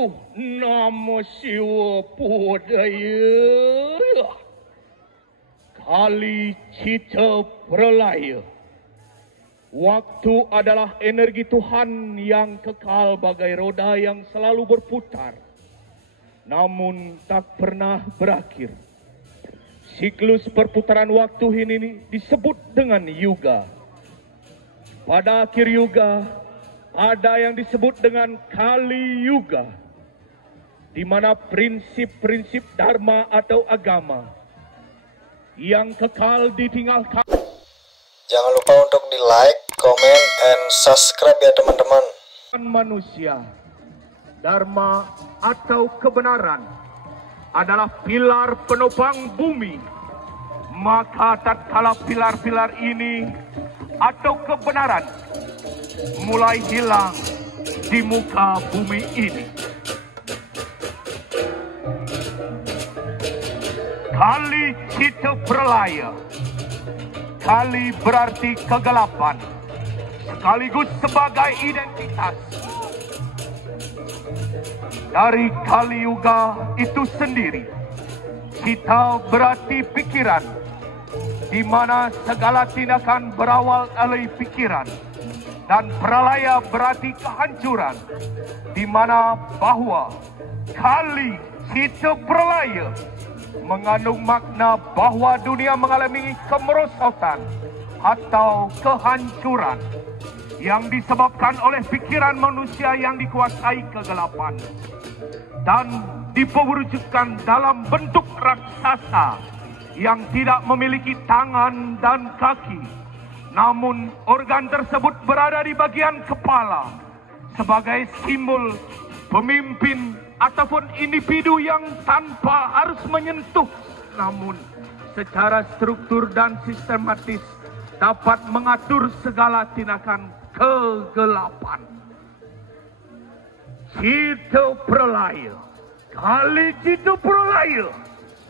Duh, namo siwa podaya. Kali cita pralaya. Waktu adalah energi Tuhan yang kekal bagai roda yang selalu berputar, namun tak pernah berakhir. Siklus perputaran waktu ini disebut dengan yuga. Pada akhir yuga, ada yang disebut dengan Kali Yuga, di mana prinsip-prinsip dharma atau agama yang kekal ditinggalkan. Jangan lupa untuk di like, comment, and subscribe ya teman-teman. Manusia, dharma atau kebenaran adalah pilar penopang bumi. Maka tatkala pilar-pilar ini atau kebenaran mulai hilang di muka bumi ini, Kali cita pralaya. Kali berarti kegelapan, sekaligus sebagai identitas. Dari Kali Yuga itu sendiri, kita berarti pikiran, di mana segala tindakan berawal dari pikiran. Dan pralaya berarti kehancuran, di mana bahwa Kali cita pralaya mengandung makna bahwa dunia mengalami kemerosotan atau kehancuran yang disebabkan oleh pikiran manusia yang dikuasai kegelapan dan diperwujudkan dalam bentuk raksasa yang tidak memiliki tangan dan kaki. Namun organ tersebut berada di bagian kepala sebagai simbol pemimpin ataupun individu yang tanpa harus menyentuh, namun secara struktur dan sistematis dapat mengatur segala tindakan kegelapan. Cita pralaya. Kali cita pralaya.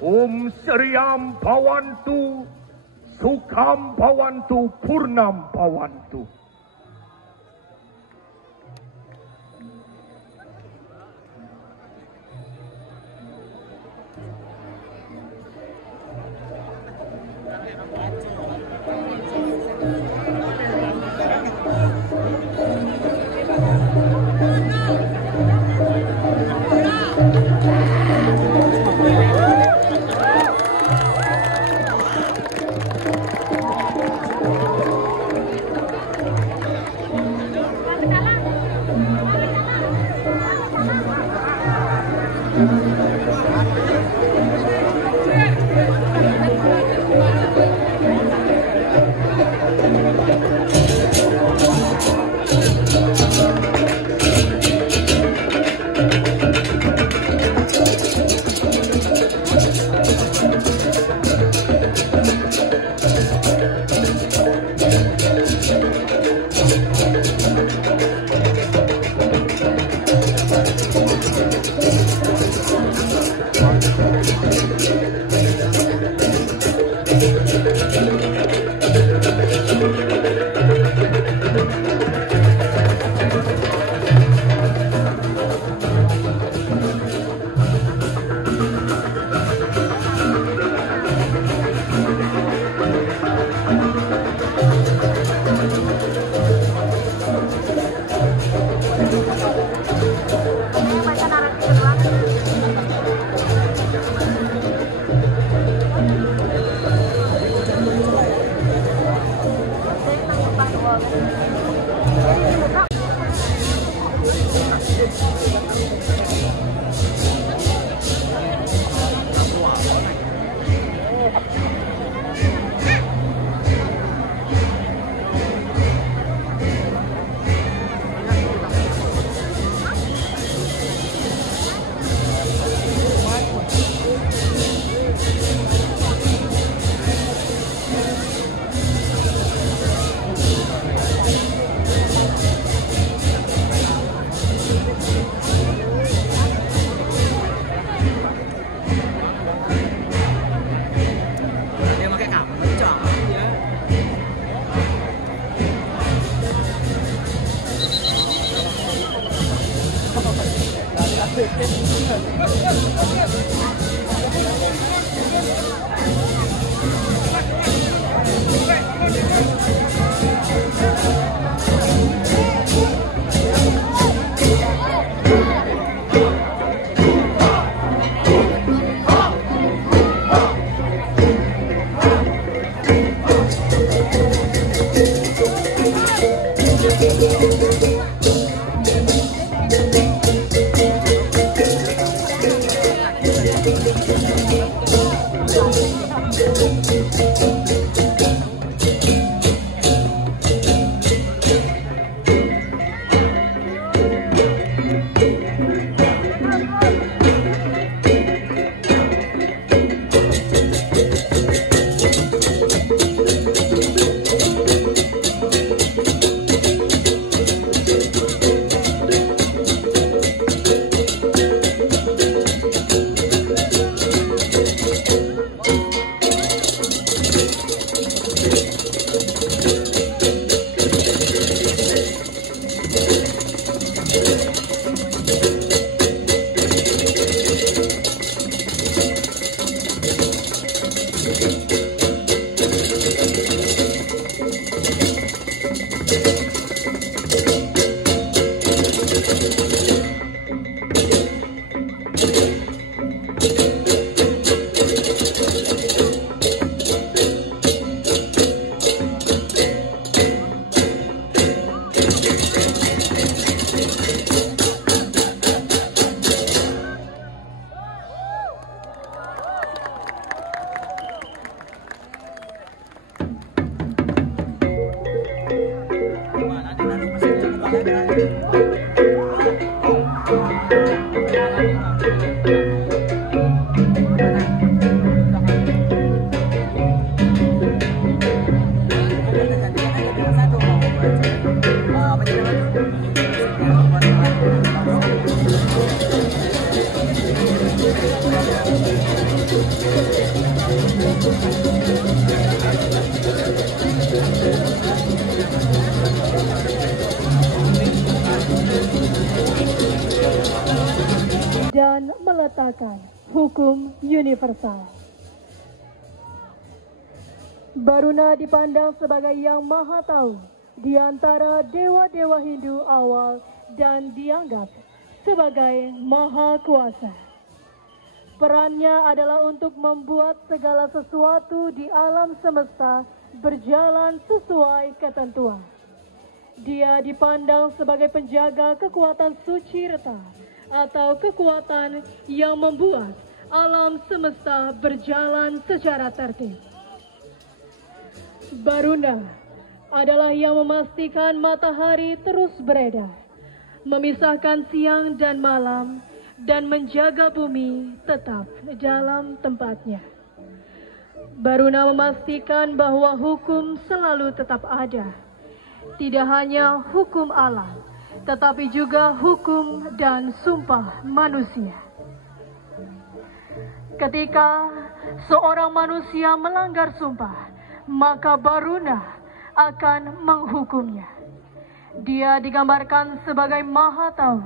Om Sriam Bhavantu, Sukham Bhavantu, Purnam Bhavantu. Dan meletakkan hukum universal. Baruna dipandang sebagai yang maha tahu di antara dewa-dewa Hindu awal dan dianggap sebagai maha kuasa. Perannya adalah untuk membuat segala sesuatu di alam semesta berjalan sesuai ketentuan. Dia dipandang sebagai penjaga kekuatan suci reta atau kekuatan yang membuat alam semesta berjalan secara tertib. Baruna adalah yang memastikan matahari terus beredar, memisahkan siang dan malam, dan menjaga bumi tetap dalam tempatnya. Baruna memastikan bahwa hukum selalu tetap ada, tidak hanya hukum alam, tetapi juga hukum dan sumpah manusia. Ketika seorang manusia melanggar sumpah, maka Baruna akan menghukumnya. Dia digambarkan sebagai maha tahu,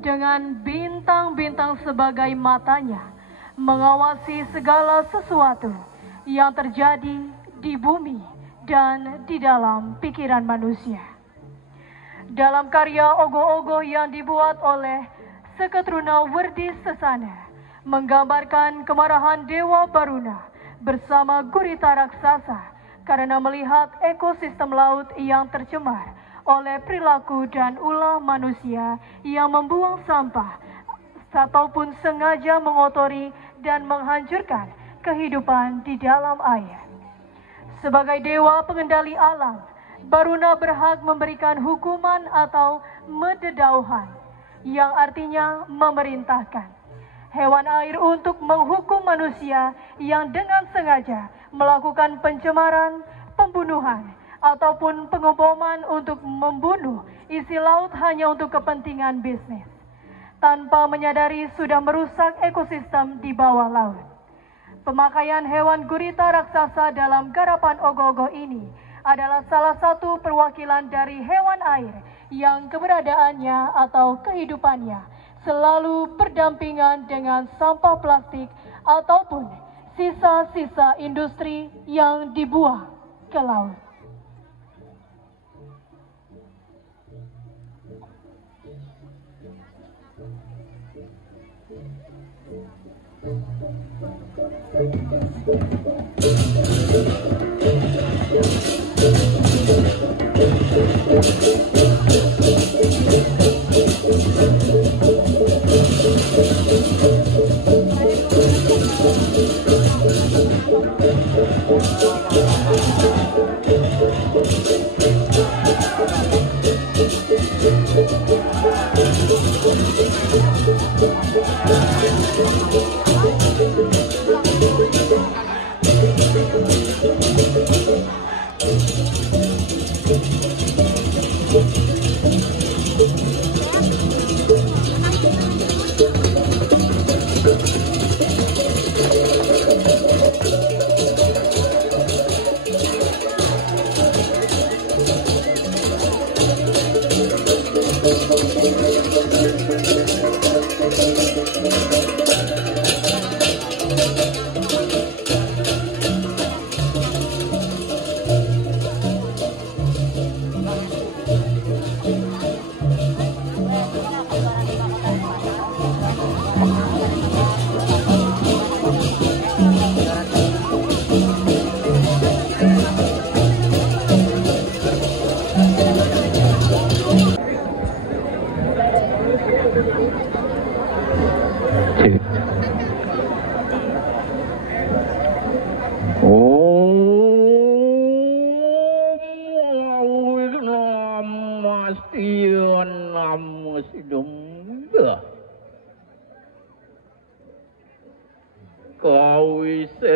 dengan bintang-bintang sebagai matanya, mengawasi segala sesuatu yang terjadi di bumi dan di dalam pikiran manusia. Dalam karya Ogo-Ogo yang dibuat oleh Seketruna Werdi Sesana, menggambarkan kemarahan Dewa Baruna bersama gurita raksasa karena melihat ekosistem laut yang tercemar oleh perilaku dan ulah manusia yang membuang sampah ataupun sengaja mengotori dan menghancurkan kehidupan di dalam air. Sebagai dewa pengendali alam, Baruna berhak memberikan hukuman atau mededauhan, yang artinya memerintahkan hewan air untuk menghukum manusia yang dengan sengaja melakukan pencemaran, pembunuhan, ataupun pengeboman untuk membunuh isi laut hanya untuk kepentingan bisnis, tanpa menyadari sudah merusak ekosistem di bawah laut. Pemakaian hewan gurita raksasa dalam garapan Ogo-Ogo ini adalah salah satu perwakilan dari hewan air yang keberadaannya atau kehidupannya selalu berdampingan dengan sampah plastik ataupun sisa-sisa industri yang dibuang ke laut.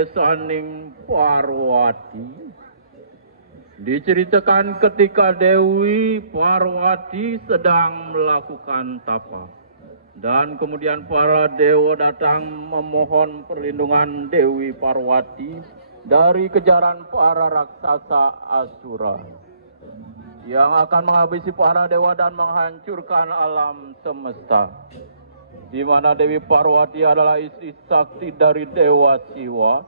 besaning Parwati. Diceritakan ketika Dewi Parwati sedang melakukan tapa. Dan kemudian para dewa datang memohon perlindungan Dewi Parwati dari kejaran para raksasa Asura yang akan menghabisi para dewa dan menghancurkan alam semesta. Di mana Dewi Parwati adalah istri sakti dari Dewa Siwa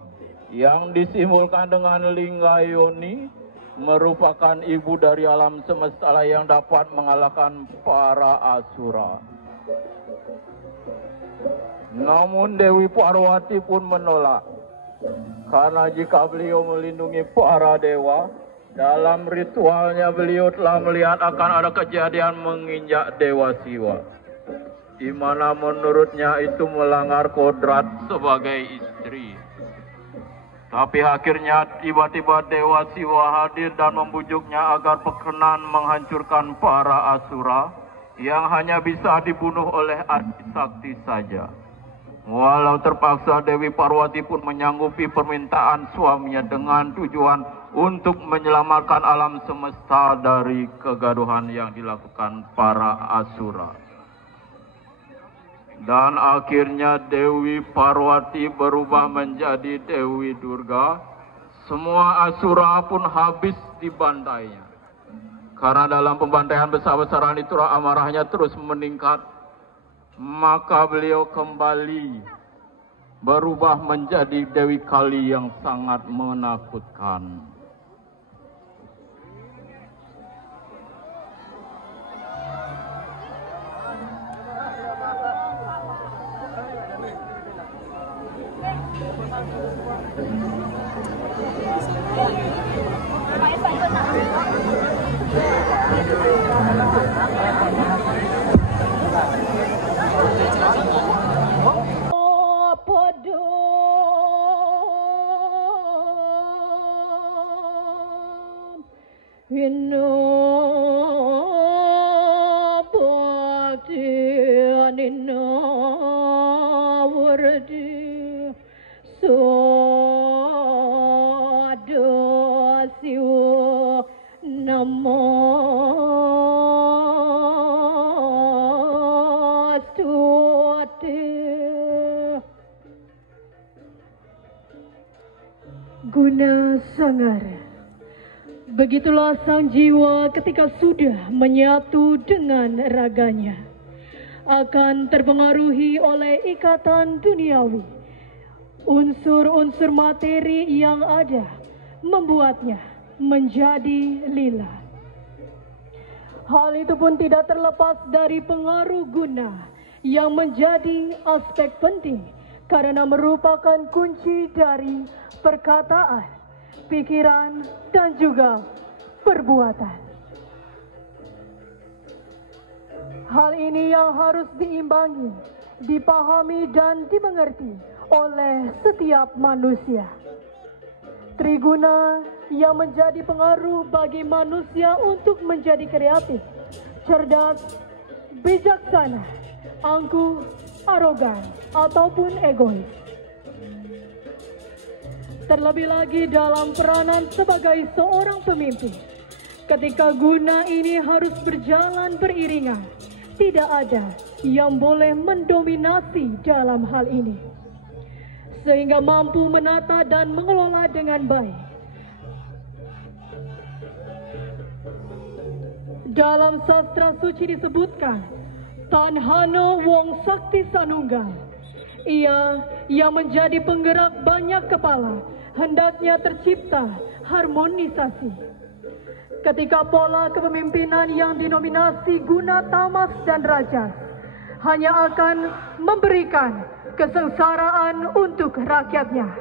yang disimbolkan dengan lingga yoni, merupakan ibu dari alam semesta yang dapat mengalahkan para Asura. Namun Dewi Parwati pun menolak, karena jika beliau melindungi para dewa, dalam ritualnya beliau telah melihat akan ada kejadian menginjak Dewa Siwa, di mana menurutnya itu melanggar kodrat sebagai istri. Tapi akhirnya tiba-tiba Dewa Siwa hadir dan membujuknya agar berkenan menghancurkan para Asura yang hanya bisa dibunuh oleh Adi Sakti saja. Walau terpaksa, Dewi Parwati pun menyanggupi permintaan suaminya dengan tujuan untuk menyelamatkan alam semesta dari kegaduhan yang dilakukan para Asura. Dan akhirnya Dewi Parwati berubah menjadi Dewi Durga. Semua Asura pun habis dibantainya. Karena dalam pembantaian besar-besaran itu amarahnya terus meningkat, maka beliau kembali berubah menjadi Dewi Kali yang sangat menakutkan. Guna Sangara. Begitulah sang jiwa ketika sudah menyatu dengan raganya, akan terpengaruhi oleh ikatan duniawi. Unsur-unsur materi yang ada membuatnya menjadi lila. Hal itu pun tidak terlepas dari pengaruh guna yang menjadi aspek penting karena merupakan kunci dari perkataan, pikiran, dan juga perbuatan. Hal ini yang harus diimbangi, dipahami, dan dimengerti oleh setiap manusia. Triguna yang menjadi pengaruh bagi manusia untuk menjadi kreatif, cerdas, bijaksana, angkuh, arogan, ataupun egois. Terlebih lagi dalam peranan sebagai seorang pemimpin, ketika guna ini harus berjalan beriringan, tidak ada yang boleh mendominasi dalam hal ini, sehingga mampu menata dan mengelola dengan baik. Dalam sastra suci disebutkan, Tanhano Wong Sakti Sanunggal, ia yang menjadi penggerak banyak kepala, hendaknya tercipta harmonisasi. Ketika pola kepemimpinan yang dinominasi guna, tamas, dan rajas hanya akan memberikan kesengsaraan untuk rakyatnya,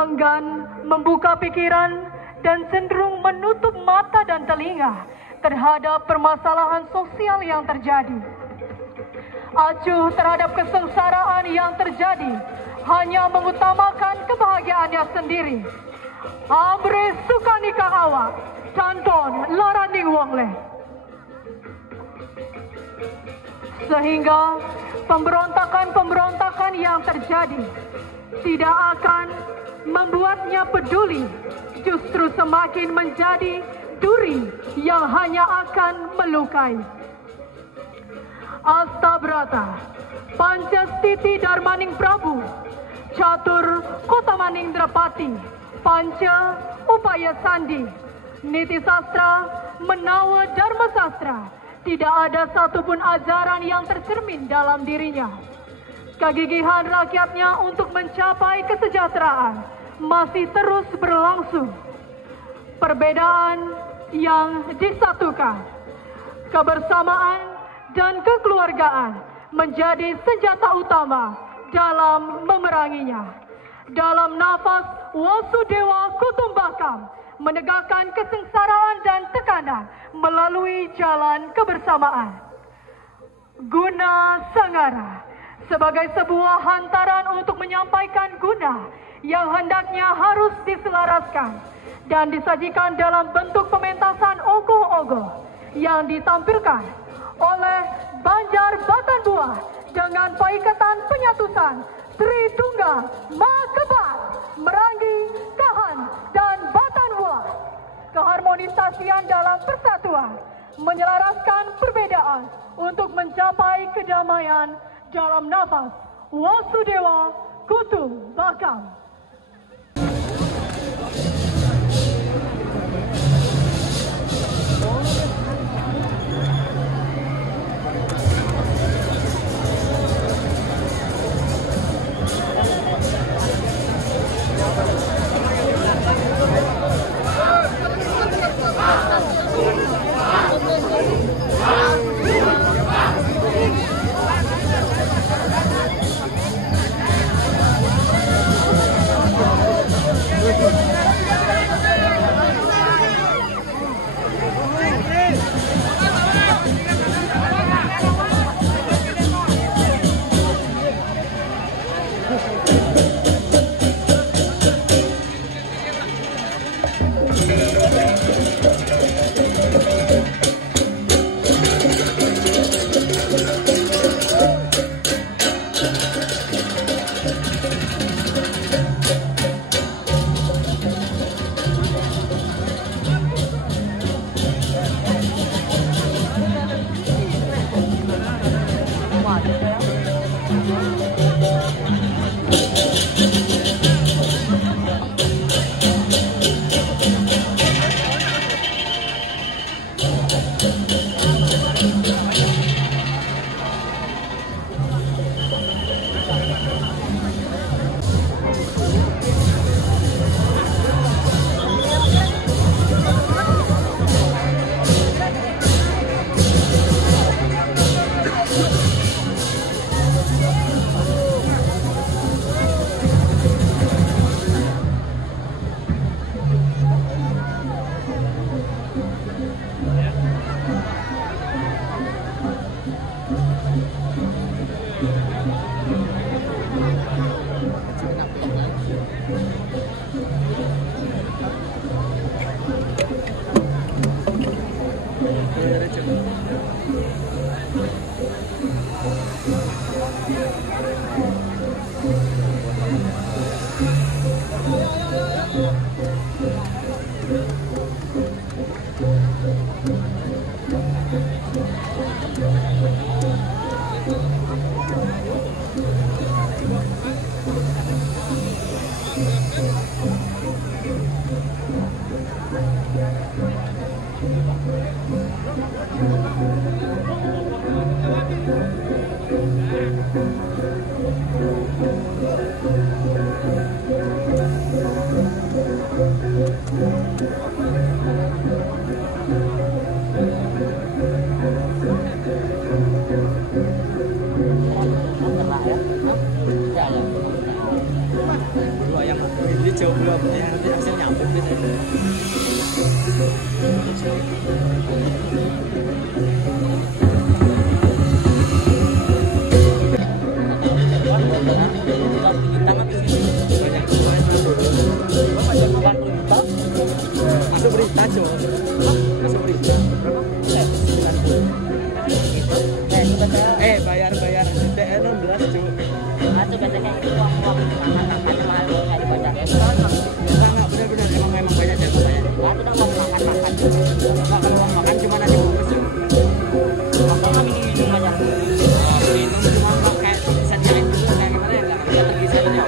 enggan membuka pikiran dan cenderung menutup mata dan telinga terhadap permasalahan sosial yang terjadi. Acuh terhadap kesengsaraan yang terjadi, hanya mengutamakan kebahagiaannya sendiri. Amre sukanika awak, canton laraning wongle. Sehingga pemberontakan-pemberontakan yang terjadi tidak akan membuatnya peduli, justru semakin menjadi duri yang hanya akan melukai. Astabrata, Pancastiti Darmaning Prabu, Catur Kotamaningdrapati, Panca Upaya Sandi, Niti Sastra Menawa Dharma Sastra, tidak ada satupun ajaran yang tercermin dalam dirinya. Kegigihan rakyatnya untuk mencapai kesejahteraan masih terus berlangsung. Perbedaan yang disatukan, kebersamaan dan kekeluargaan menjadi senjata utama dalam memeranginya. Dalam nafas Wasudewa Kutumbakam, menegakkan kesengsaraan dan tekanan melalui jalan kebersamaan. Guna Sangara sebagai sebuah hantaran untuk menyampaikan guna yang hendaknya harus diselaraskan dan disajikan dalam bentuk pementasan ogoh-ogoh yang ditampilkan oleh Banjar Batanbuah dengan paikatan penyatusan Sri Tunggal Makebat, Merangi, Kahan, dan Batanbuah. Keharmonisasian dalam persatuan, menyelaraskan perbedaan untuk mencapai kedamaian dalam nafas Wasudewa Kutumbakam. Masuk berita, Jo. Masuk berita. Bayar. DN 16, Jo. Itu biasanya itu uang-uang macam-macam kayak dibaca. Kalau makan cuma nasi bungkus ya. Kalau minum banyak. Minum cuma nggak kayak bisa diain dulu kayak gimana ya, nggak tergisa ini.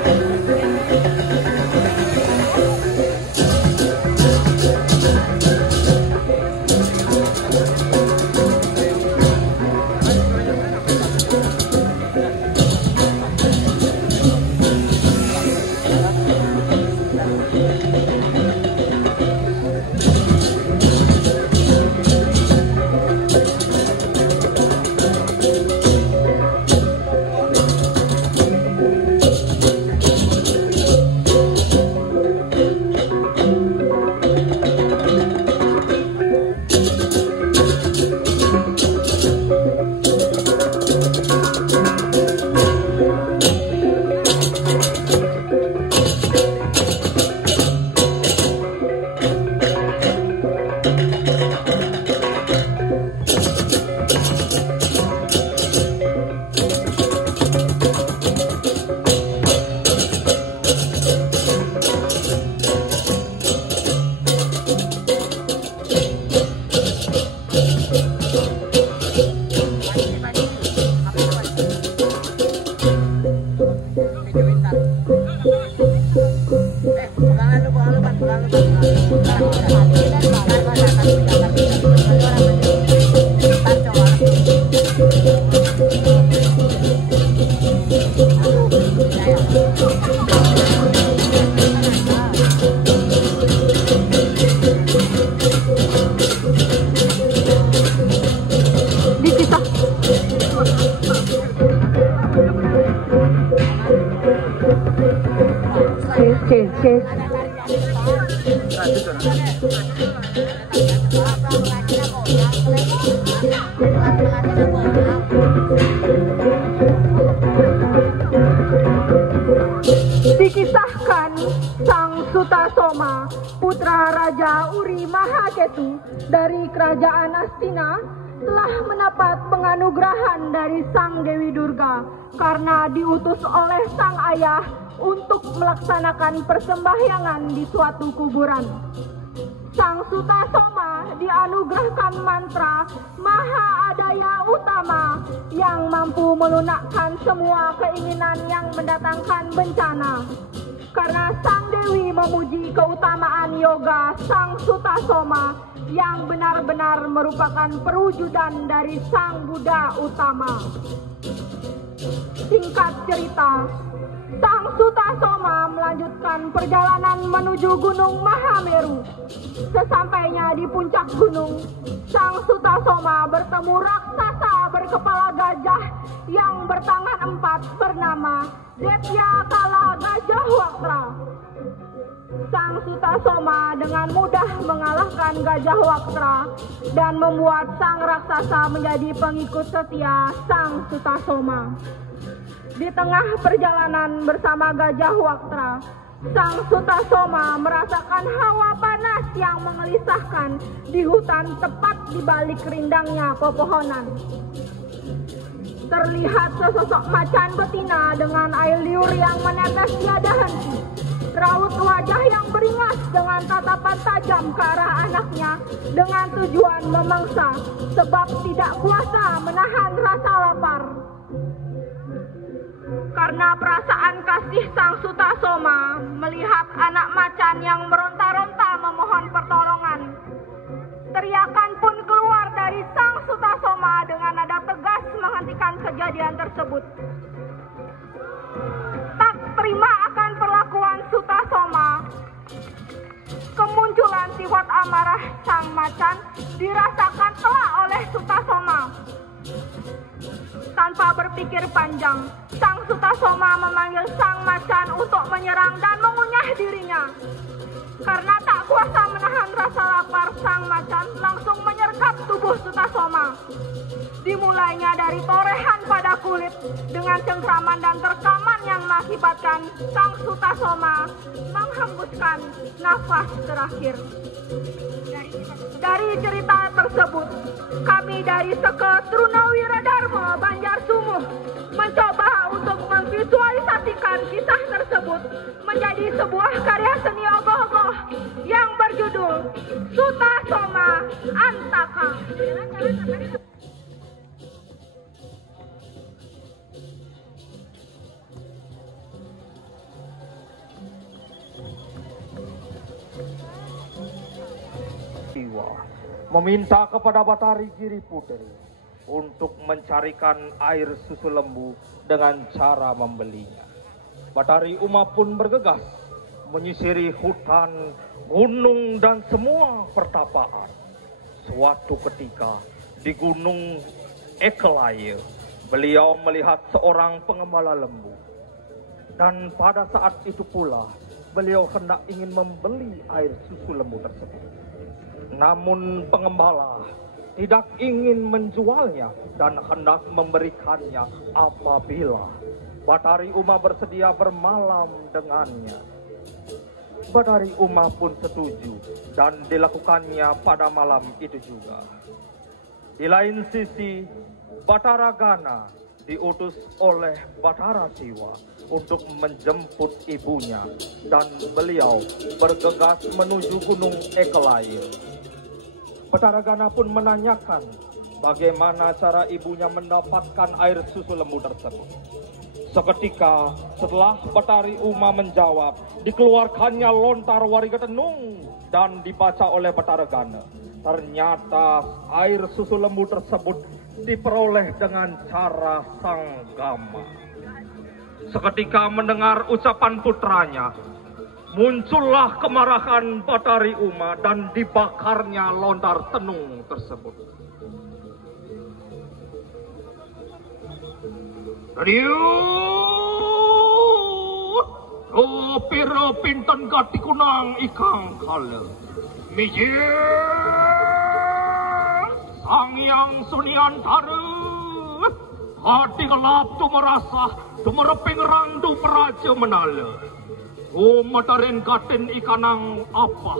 Dikisahkan Sang Sutasoma, putra Raja Uri Mahaketu dari kerajaan Astina, telah mendapat penganugerahan dari Sang Dewi Durga karena diutus oleh sang ayah untuk melaksanakan persembahyangan di suatu kuburan. Sang Sutasoma dianugerahkan mantra Maha Adaya Utama yang mampu melunakkan semua keinginan yang mendatangkan bencana. Karena Sang Dewi memuji keutamaan yoga Sang Sutasoma yang benar-benar merupakan perwujudan dari Sang Buddha Utama. Singkat cerita, Sang Sutasoma melanjutkan perjalanan menuju Gunung Mahameru. Sesampainya di puncak gunung, Sang Sutasoma bertemu raksasa berkepala gajah yang bertangan 4 bernama Detya Kala Gajah Wakra. Sang Sutasoma dengan mudah mengalahkan Gajah Wakra dan membuat sang raksasa menjadi pengikut setia Sang Sutasoma. Di tengah perjalanan bersama Gajah Wakra, Sang Sutasoma merasakan hawa panas yang mengelisahkan di hutan tepat di balik rindangnya pepohonan. Terlihat sesosok macan betina dengan air liur yang menetes tiada henti. Raut wajah yang beringas dengan tatapan tajam ke arah anaknya dengan tujuan memangsa sebab tidak kuasa menahan rasa lapar. Karena perasaan kasih Sang Sutasoma melihat anak macan yang meronta-ronta memohon pertolongan, teriakan pun keluar dari Sang Sutasoma dengan nada tegas menghentikan kejadian tersebut. Tak terima akan perlakuan Sutasoma, kemunculan sifat amarah sang macan dirasakan telah oleh Sutasoma. Tanpa berpikir panjang, Sang Sutasoma memanggil sang macan untuk menyerang dan mengunyah dirinya. Karena tak kuasa menahan rasa lapar, sang macan langsung menyergap tubuh Sutasoma. Dimulainya dari torehan pada kulit dengan cengkraman dan terkaman yang mengakibatkan Sang Sutasoma menghembuskan nafas terakhir. Dari cerita tersebut, kami dari Seke Trunawira Dharma Banjar Sumuh mencoba untuk memvisualisasikan kisah tersebut menjadi sebuah karya seni ogoh-ogoh yang berjudul Sutasoma Santaka. Meminta kepada Batari Giri Putri untuk mencarikan air susu lembu dengan cara membelinya. Batari Uma pun bergegas menyisiri hutan, gunung dan semua pertapaan. Suatu ketika di Gunung Ekelaya, beliau melihat seorang pengembala lembu. Dan pada saat itu pula beliau hendak ingin membeli air susu lembu tersebut. Namun pengembala tidak ingin menjualnya dan hendak memberikannya apabila Batari Uma bersedia bermalam dengannya. Batari Uma pun setuju dan dilakukannya pada malam itu juga. Di lain sisi, Batara Gana diutus oleh Batara Siwa untuk menjemput ibunya dan beliau bergegas menuju Gunung Ekelaya. Batara Gana pun menanyakan bagaimana cara ibunya mendapatkan air susu lembu tersebut. Seketika setelah Batari Uma menjawab, dikeluarkannya lontar Warigatenung dan dibaca oleh Batara Gana. Ternyata air susu lembu tersebut diperoleh dengan cara sanggama. Seketika mendengar ucapan putranya, muncullah kemarahan Batari Uma dan dibakarnya lontar tenung tersebut. Riut, pira pinten kati kunang ikang kala. Mijir, sang yang suniantara, hati gelap tu merasa, tu mereping randu peraja menala. Umatarin katin ikanang apa,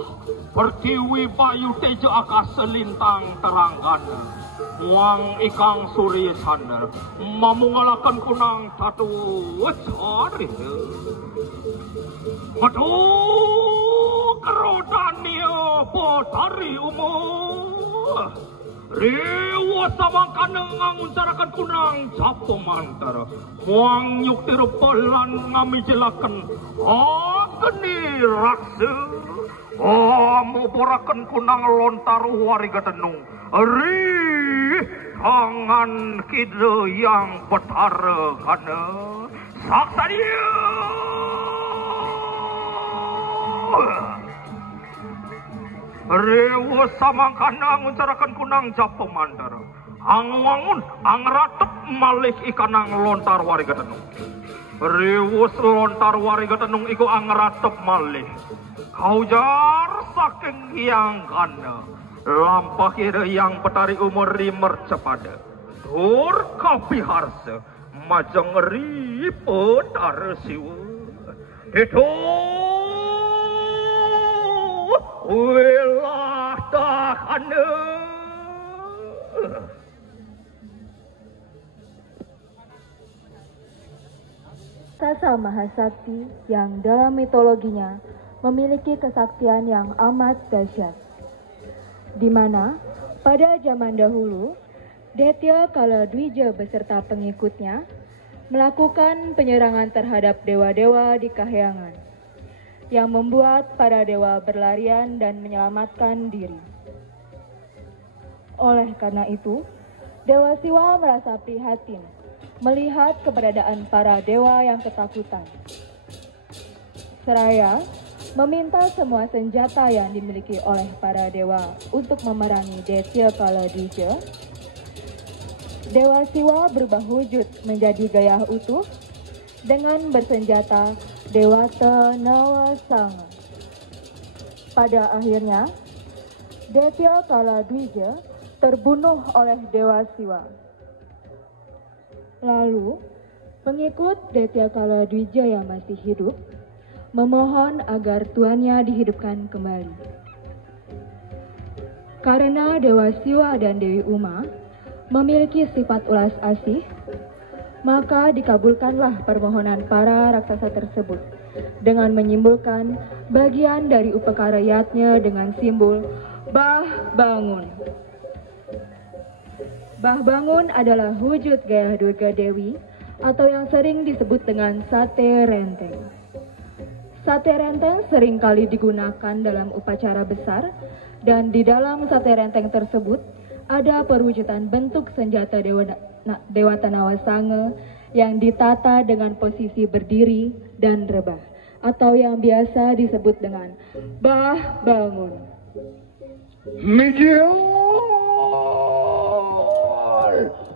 pertiwi bayu tejo akas selintang teranggana. Muang ikang suri sana, mamungalakan kunang tatu cari. Waduh, kerodania Batari Uma. Rewa sama kanang nguncarakan kunang capo mantara. Muang yuk tirupalan ngamijelakan ageni raksa. Muborakan kunang lontar Warigatenung. Tangan kita yang Batara Gana. Saksa dia. Rewa sama kana nguncarakan kunang japo mandara. Ang wangun, ang ratep malih ikanang lontar Warigatenung. Rewa lontar Warigatenung iku ang ratep malih. Kau jar saking yang kana. Lampah kira yang Batari Uma rimer cepada. Dur kapiharsa. Majang ri Batara Siwa. Itu wilah tahana. Sasa Mahasakti yang dalam mitologinya memiliki kesaktian yang amat dahsyat. Di mana pada zaman dahulu Detya Kaladwija beserta pengikutnya melakukan penyerangan terhadap dewa-dewa di Kahyangan yang membuat para dewa berlarian dan menyelamatkan diri. Oleh karena itu, Dewa Siwa merasa prihatin melihat keberadaan para dewa yang ketakutan. Seraya meminta semua senjata yang dimiliki oleh para dewa untuk memerangi Detya Kaladwija. Dewa Siwa berubah wujud menjadi gaya utuh dengan bersenjata Dewata Nawasanga. Pada akhirnya, Detya Kaladwija terbunuh oleh Dewa Siwa. Lalu, pengikut Detya Kaladwija yang masih hidup memohon agar tuannya dihidupkan kembali. Karena Dewa Siwa dan Dewi Uma memiliki sifat ulas asih, maka dikabulkanlah permohonan para raksasa tersebut dengan menyimbolkan bagian dari upakaryatnya dengan simbol Bah Bangun. Bah Bangun adalah wujud gaya Durga Dewi atau yang sering disebut dengan sate renteng. Sate renteng seringkali digunakan dalam upacara besar dan di dalam sate renteng tersebut ada perwujudan bentuk senjata Dewata Nawasanga yang ditata dengan posisi berdiri dan rebah atau yang biasa disebut dengan Bah Bangun.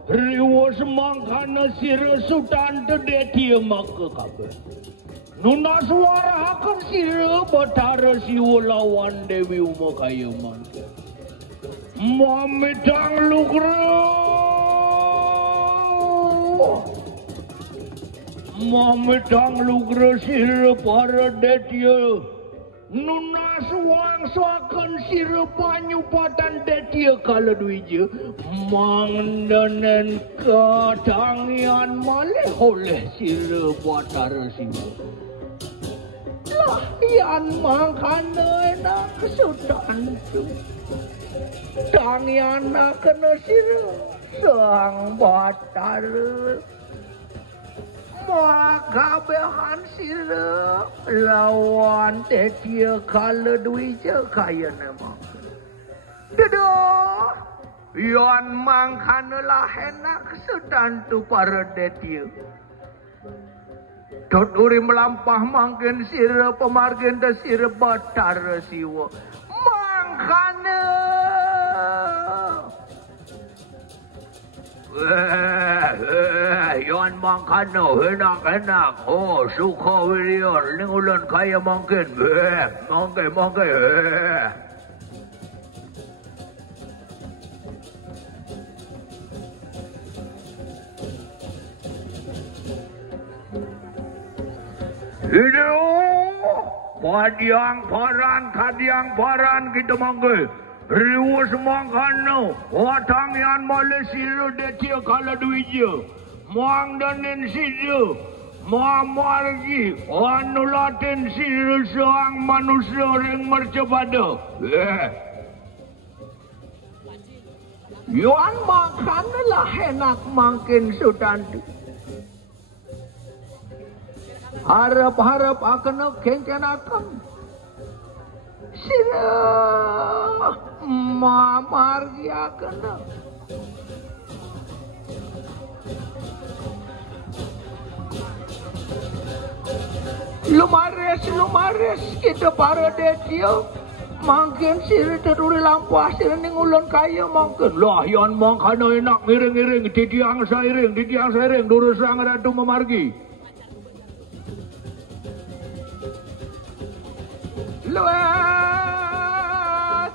Riwo semangkana sira sutan dedia maka kabeh. Nuna suara akan sira Bathara Siwa lawan Dewi Uma Kayaman. Mamedang lugra. Mamedang lugra sira para dedia. Nuna suang suakan sira panyupatan dedia kala duija. Mangdanen kadangian malih oleh sira Bathara Siwa. Lah yan mangkana enak kesudan tu. Dangian kena sira sang Bathara. Magabehan sira lawan dedia kala duija kaya nama. Dedah, yan mangkana lah enak kesudan tu para dedia. Doduri melampah mangkin sira pemargin da sira Bathara Siwa. Mangkana. Yan mangkana enak-enak. Oh, suka wirior. Ning ulan kaya mangkin. Mangke. Hidup kadiang paran kita mangke. Riwo semangkano watang yan malesiro detia kala duija. Mangdanen sido mamargi anulaten siro seang manusia ring mercepada. Yan makan lah enak mangkin sudantu. Harap-harap akan kencenakan sira mamargi akan lumares kita para detia mungkin sira teruri lampah sira ning ulun kaya mungkin lah yan mangkana enak ngiring-ngiring didiang sairing durus sang ratu memargi. Luas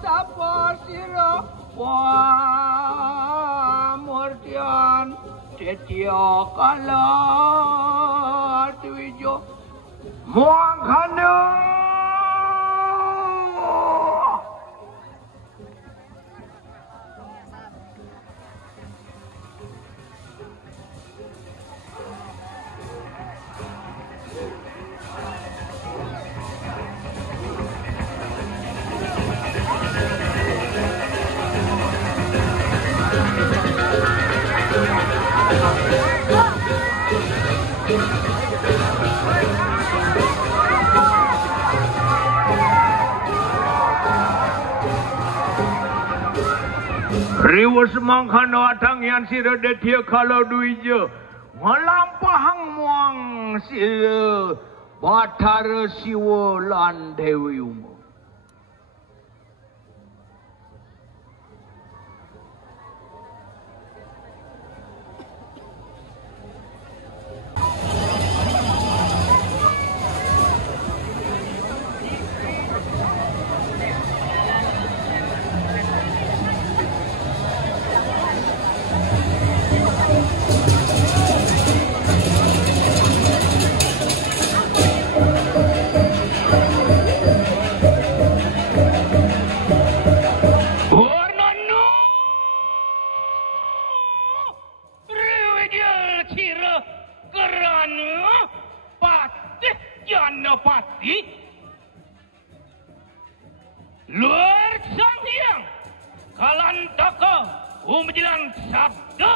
apa sira pamurtian detia kala duijo mangkana. Riwo semangkana atang yan sira detia kala duija. Ngalampahang muang sira Bathara Siwa lan Dewi Uma. menjelang sabda,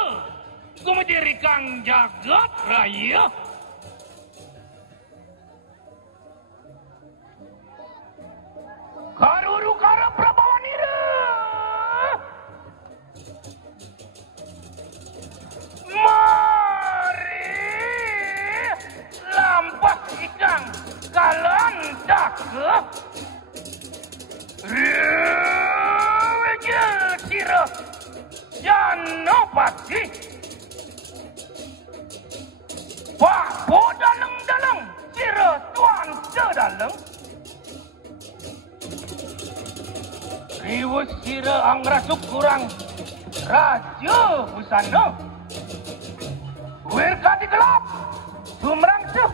menjadikan jagat raya. Karuru kara prabawanira. Mari lampas ikang kalandak. Rejel sira Janopati. Pak bodaleng-daleng sira tuan sedaleng. Riwus sira angrasuk kurang raja busana. Wirka digelap sumrang seh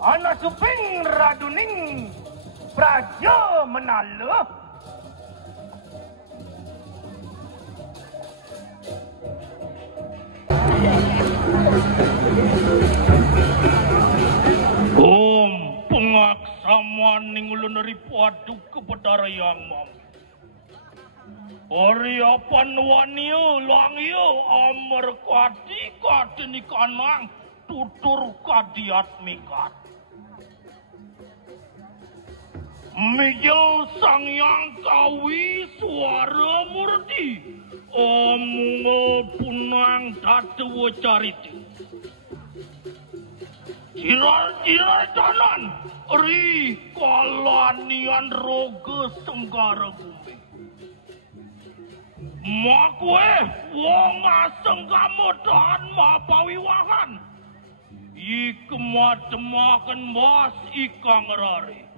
ana suping raduning praja menala. Pengaksaman ulun dari padu kepada yang mam. Oriapan wanio langio amar kati ni kanang tutur kadiat mikat. Mijel sangyang kawi suara murti omungol punang tatu cariti. Jiral danan ri kalanian roga senggara bumi. Makwe wong aseng kamodan mapawiwahan. Ikemademaken mas ikang rari.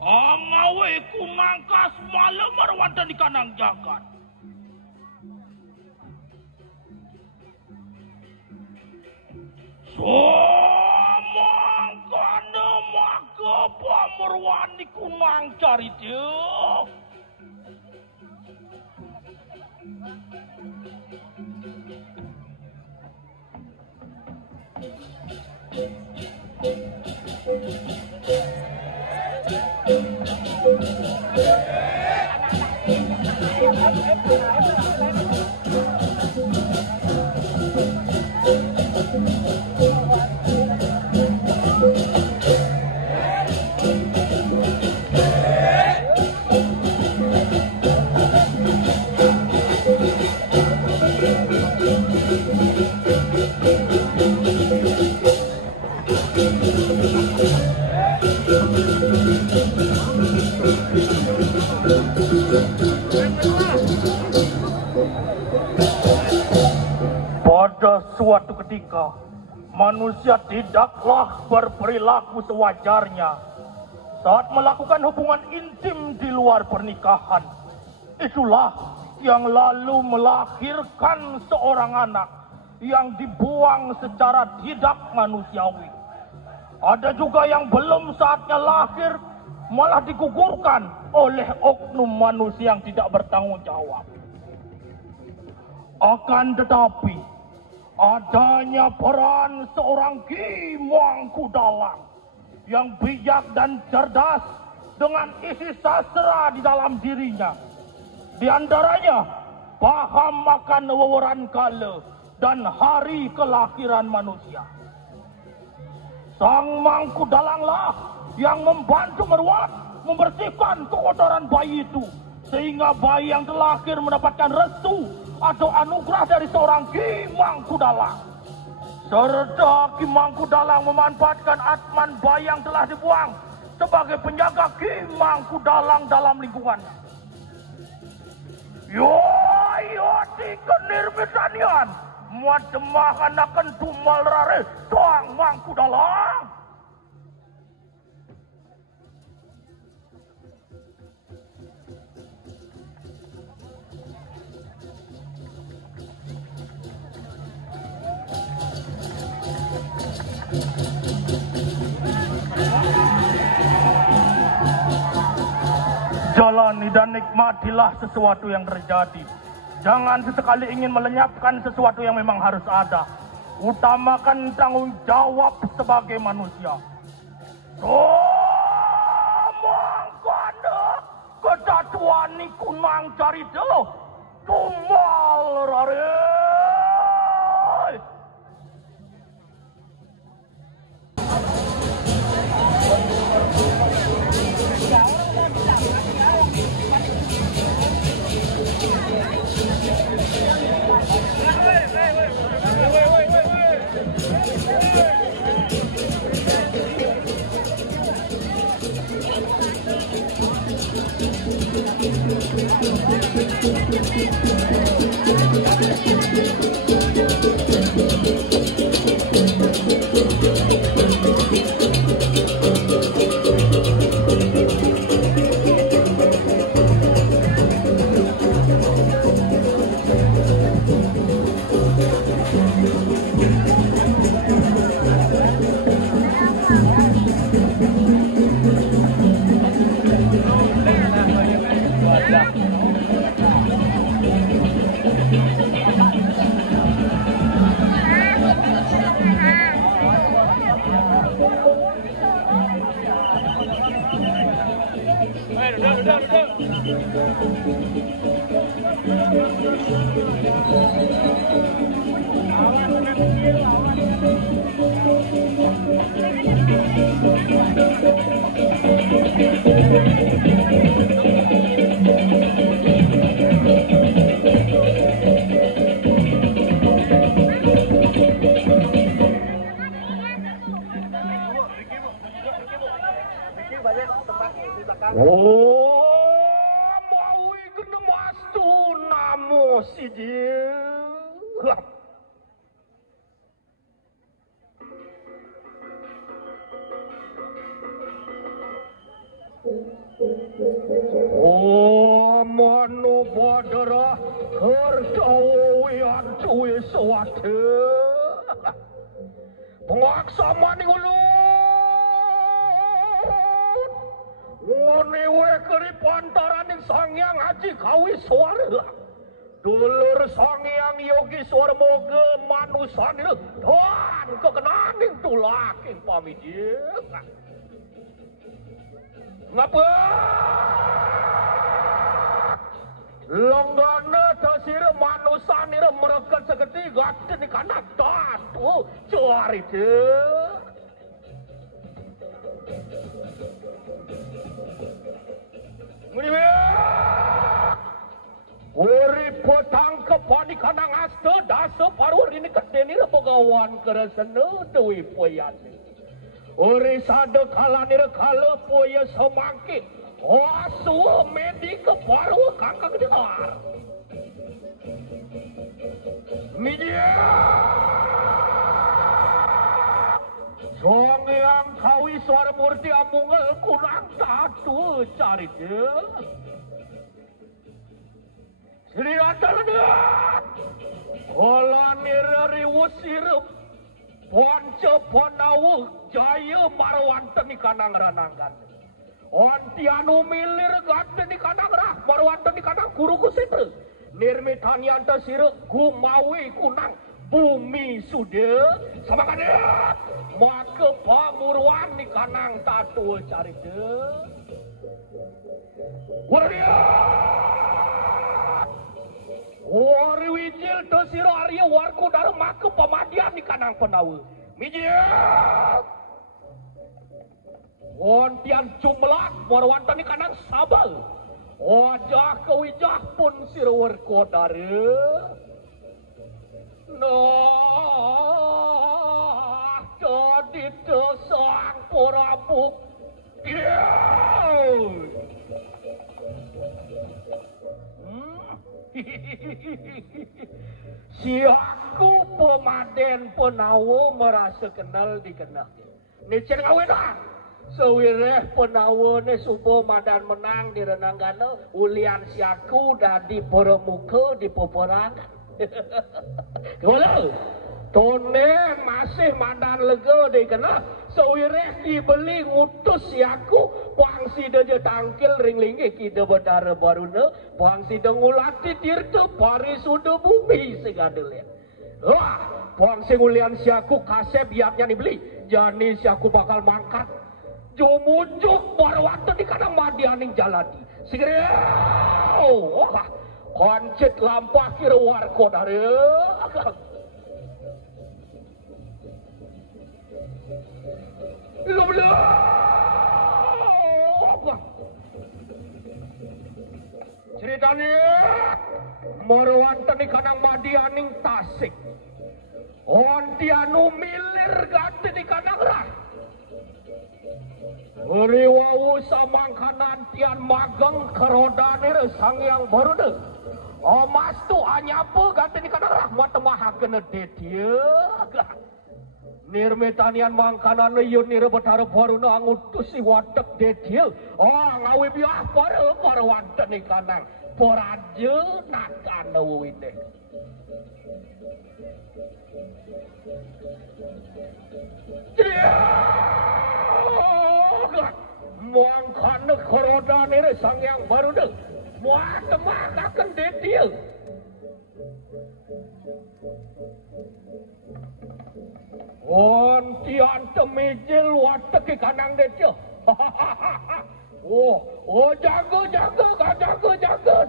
Amawe kumangkas malam marwanta di kanang jagat. Somangkana maka pamerwani kumang cari dia. Pada suatu ketika, manusia tidaklah berperilaku sewajarnya saat melakukan hubungan intim di luar pernikahan. Itulah yang lalu melahirkan seorang anak yang dibuang secara tidak manusiawi. Ada juga yang belum saatnya lahir malah digugurkan oleh oknum manusia yang tidak bertanggung jawab. Akan tetapi, adanya peran seorang Ki Mangkudalang yang bijak dan cerdas dengan isi sastra di dalam dirinya. Di antaranya, paham akan weweran kala dan hari kelahiran manusia. Sang Mangkudalanglah yang membantu merawat, membersihkan kotoran bayi itu, sehingga bayi yang terlahir mendapatkan restu atau anugerah dari seorang Ki Mangkudalang. Serta Ki Mangkudalang memanfaatkan atman bayi yang telah dibuang sebagai penjaga Ki Mangkudalang dalam lingkungannya. Yo di kenir bisanian, muademahan akan tumal rare Sang Mangkudalang. Jalani dan nikmatilah sesuatu yang terjadi. Jangan sesekali ingin melenyapkan sesuatu yang memang harus ada. Utamakan tanggung jawab sebagai manusia. Mangkana kedatuan kunang cari deloh tumbal rare. Oh, mau ikut mastu namo si dia. Oh, mano badara kerjawian cuy suatu. Pengaksama nih ulu. Ngone we keri pantaraning Sangyang Haji Kawiswara. Dulur Sangyang Yogiswara moga manusane dan kekenaning tulaking pamiji. Ngapa? Longgana tasira manusane merekat segeti gaten kana tatu cari je. Weri petang kepani kanang asta dasa parur ini kedeni pagawan keresana dewi poyani. Weri sada kalanir kala poya semangkit. Asu medi keparu kakak dengar. Media. Sangyang Kawiswara Murti amungal kurang tatu cari dia. Sri Atalana. Olanir riwusir Ponca Ponawu Jaya Marwanten di kanang ranangan. Ontianu milir gaten di kanang rah Marwanten di kanang guru kusitu. Nirmitanyanta sir gumawi kunang bumi sudah sama kan ya maka pamurwan di kanang tatu cari deh warga wari wijil tosiro arya warku daru maka pamadian di kanang penawu mijil ontian jumlah warwantan di kanang sabal wajah kewijah pun siro warku daru nah, jadi desang Prabu. Si aku pemaden penawa merasa kenal dikenal. Ini cek kawin lah. Sewireh penawa ni subuh madan menang di renanggana. Ulian si aku dah di peremuka di peperangan. Kalau tone masih madan lega deh kena sewireh dibeli ngutus si aku pangsi dia tangkil ringlingge kita bedara baruna pangsi ngulati tirta pari sudah bumi segadel ya wah pangsi ngulian si aku kasep biarnya dibeli jadi si aku bakal mangkat jumujuk baru waktu di kadang madianing jalani segera Koncit lampah kira warko dari ceritanya marwanten ikanang madianing Tasik ontianu milir ganti di kanang rah Riwawu samangkanan tian mageng kerodane sang yang baru deh. Omas tu anyape ganti di kanang rahmat mahakeun dia. Nirmetanian mangkanan yun nire betara baruna ngutus si watek dia. Oh ngawi biah para wanten di kanang. Poraje nakana wine. Mangkana korodane sang yang baru deh. Muat makakan dia. Ontian temijil watek ke kanang dia. Oh jaga.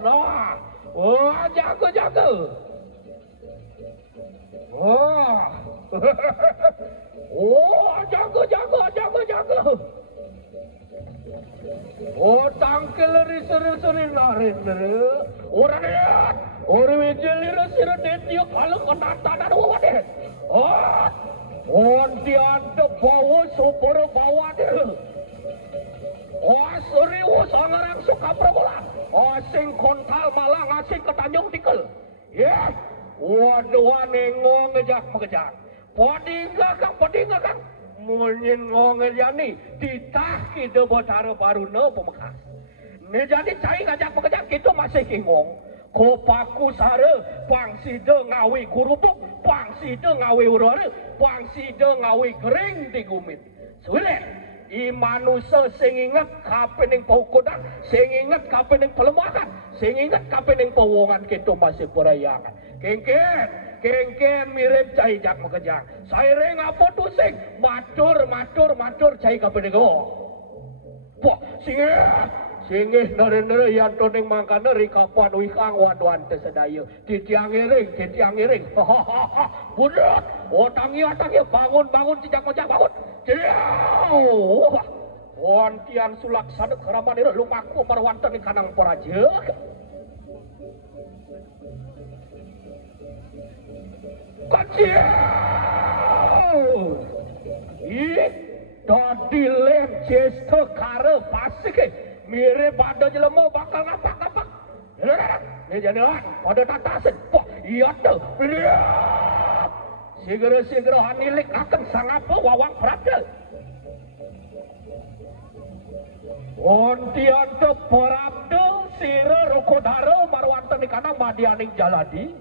Nah. Oh jaga. Oh jaga. Oh tangkel seri narin orang lihat orang wijil sira detio kalau kenata dan wadah oh diante bawa super bawa dia oh serius sangarang suka perbola oh sing kontal malah ngasih ke Tanjung Tikel ya waduh nengong ngejak podingga kang mulin ngongejani ditaki de botara baruna pemekas. Ne jadi cai ngajak pekejak itu masih kingong. Kopaku sare pangsi de ngawi kurupuk, pangsi de ngawi urare, pangsi de ngawi kering di gumit. Sulit. I manusia sing inget kapening paukodan, sing inget kapening pelemahan, sing inget kapening pewongan kita masih perayangan. Kengken mirip cai jak makejang. Saya reng apa tu sing matur cai kapening go. Wah singih nare yang toning mangkana rikapan wikang waduan tersedaya. Titiang iring. Budak. Oh tangi bangun cicak macam bangun. Jauh. Wantian sulaksana keraman ini lumaku marwanten kanang poraja. Kacil. Dodi lem cesto kare pasik mirip pada jelema bakal ngapak. Ini jangan pada tatasan. Wah, iya tuh. Segera hanilik akan sangat wawang prada. Ontian te perabda sira rukodara marwanten kana madianing jaladi.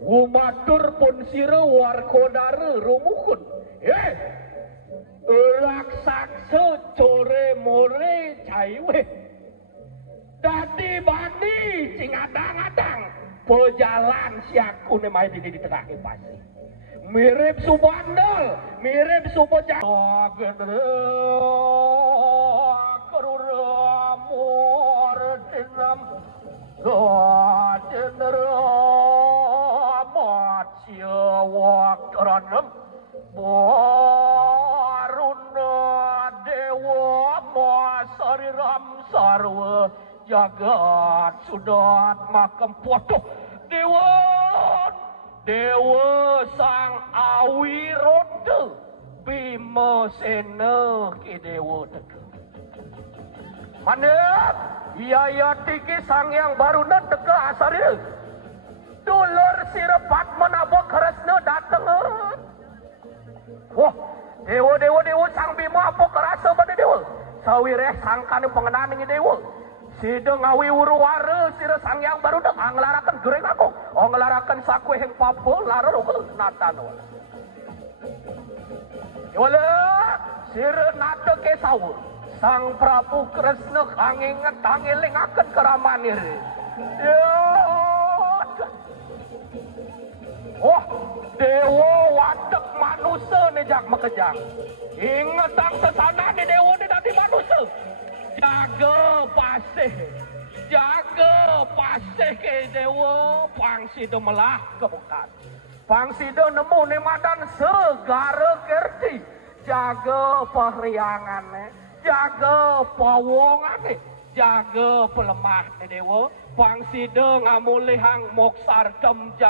Umatur pun sira warkodara rumukun. Laksaksa core more caiwe. Dadi bani sing adang-adang pejalan siaku nemai di tengah pasti. Mirip subandel, mirip subajak. Keruramur dinam mat siawak ranam baruna dewa masariram sarwa jagat sudat makam potoh Dewa sang awi roda Bima sena ke dewa teka. Mana? Iya tiki sang yang baru na teka asar dia. Dulur sirepat menabok keresna datang. Wah, dewa sang Bima apa kerasa pada dewa? Sawireh sangkan pengenaan ini dewa. Sida ngawi uruwara sira sang yang baru dak nglarakan goreng aku. Oh nglarakan sakwe heng papo lara roko natan. Wala sira nata ke sawur. Sang Prabu Kresna kanginget tangeling akan keramanir. Oh dewa wadak manusia ni jak makejang. Ingat ang sasana ni dewa ni dati manusia. Jaga pasih. Jaga pasih ke dewa. Pangsi melah kebukan. Pangsi nemu ni madan segara kerti. Jaga periangan ni. Jaga pawongan ni. Jaga pelemah ni dewa. Pangsi ngamulihan moksar kemja.